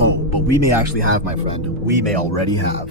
Oh, but we may actually have, my friend. We may already have.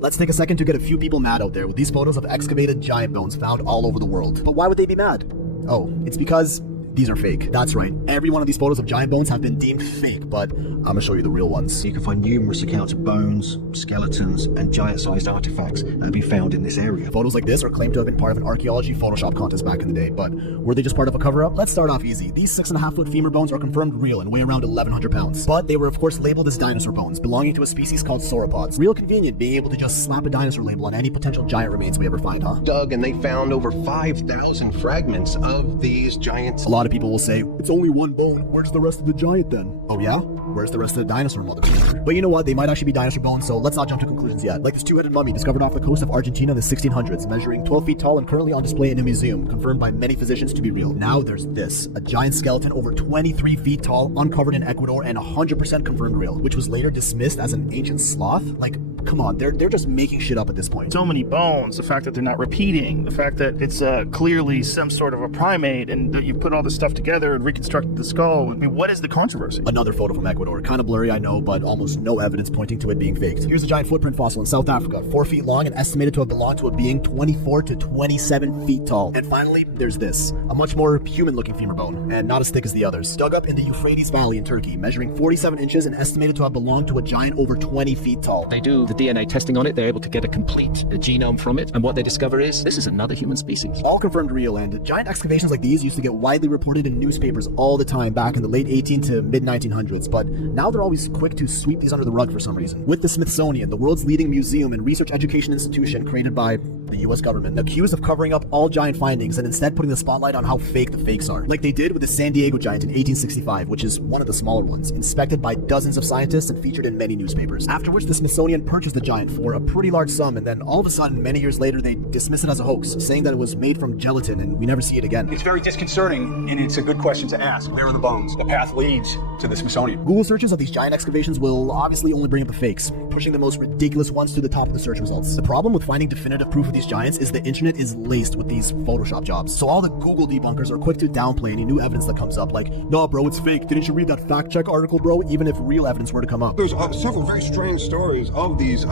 Let's take a second to get a few people mad out there with these photos of excavated giant bones found all over the world. But why would they be mad? Oh, it's because these are fake. That's right. Every one of these photos of giant bones have been deemed fake, but I'm gonna show you the real ones. You can find numerous accounts of bones, skeletons, and giant-sized artifacts that have been found in this area. Photos like this are claimed to have been part of an archaeology Photoshop contest back in the day, but were they just part of a cover-up? Let's start off easy. These 6.5-foot femur bones are confirmed real and weigh around 1,100 pounds. But they were of course labeled as dinosaur bones, belonging to a species called sauropods. Real convenient being able to just slap a dinosaur label on any potential giant remains we ever find, huh? Dug, and they found over 5,000 fragments of these giants. A lot of people will say, it's only one bone, where's the rest of the giant then? Oh yeah? Where's the rest of the dinosaur, motherfucker? But you know what, they might actually be dinosaur bones, so let's not jump to conclusions yet. Like this two-headed mummy discovered off the coast of Argentina in the 1600s, measuring 12 feet tall and currently on display in a museum, confirmed by many physicians to be real. Now there's this, a giant skeleton over 23 feet tall, uncovered in Ecuador, and 100% confirmed real, which was later dismissed as an ancient sloth. Like, come on, they're just making shit up at this point. So many bones, the fact that they're not repeating, the fact that it's clearly some sort of a primate, and that you put all this stuff together and reconstructed the skull. I mean, what is the controversy? Another photo from Ecuador, kind of blurry, I know, but almost no evidence pointing to it being faked. Here's a giant footprint fossil in South Africa, 4 feet long and estimated to have belonged to a being 24 to 27 feet tall. And finally, there's this, a much more human-looking femur bone, and not as thick as the others, dug up in the Euphrates Valley in Turkey, measuring 47 inches and estimated to have belonged to a giant over 20 feet tall. They do the DNA testing on it, they're able to get a complete genome from it, and what they discover is, this is another human species. All confirmed real, and giant excavations like these used to get widely reported in newspapers all the time back in the late 18 to mid 1900s, but now they're always quick to sweep these under the rug for some reason. With the Smithsonian, the world's leading museum and research education institution created by the US government, accused of covering up all giant findings and instead putting the spotlight on how fake the fakes are. Like they did with the San Diego giant in 1865, which is one of the smaller ones, inspected by dozens of scientists and featured in many newspapers. After which the Smithsonian purchased the giant for a pretty large sum, and then all of a sudden, many years later, they dismiss it as a hoax, saying that it was made from gelatin and we never see it again. It's very disconcerting, and it's a good question to ask. Where are the bones? The path leads to the Smithsonian. Google searches of these giant excavations will obviously only bring up the fakes, pushing the most ridiculous ones to the top of the search results. The problem with finding definitive proof of these giants is the internet is laced with these Photoshop jobs. So all the Google debunkers are quick to downplay any new evidence that comes up, like, nah bro, it's fake, didn't you read that fact check article bro, even if real evidence were to come up. There's several very strange stories of these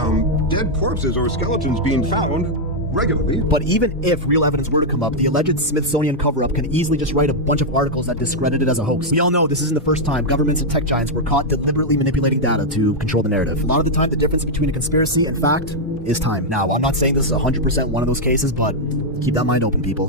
dead corpses or skeletons being found regularly. But even if real evidence were to come up, the alleged Smithsonian cover-up can easily just write a bunch of articles that discredit it as a hoax. We all know this isn't the first time governments and tech giants were caught deliberately manipulating data to control the narrative. A lot of the time, the difference between a conspiracy and fact is time. Now, I'm not saying this is 100% one of those cases, but keep that mind open, people.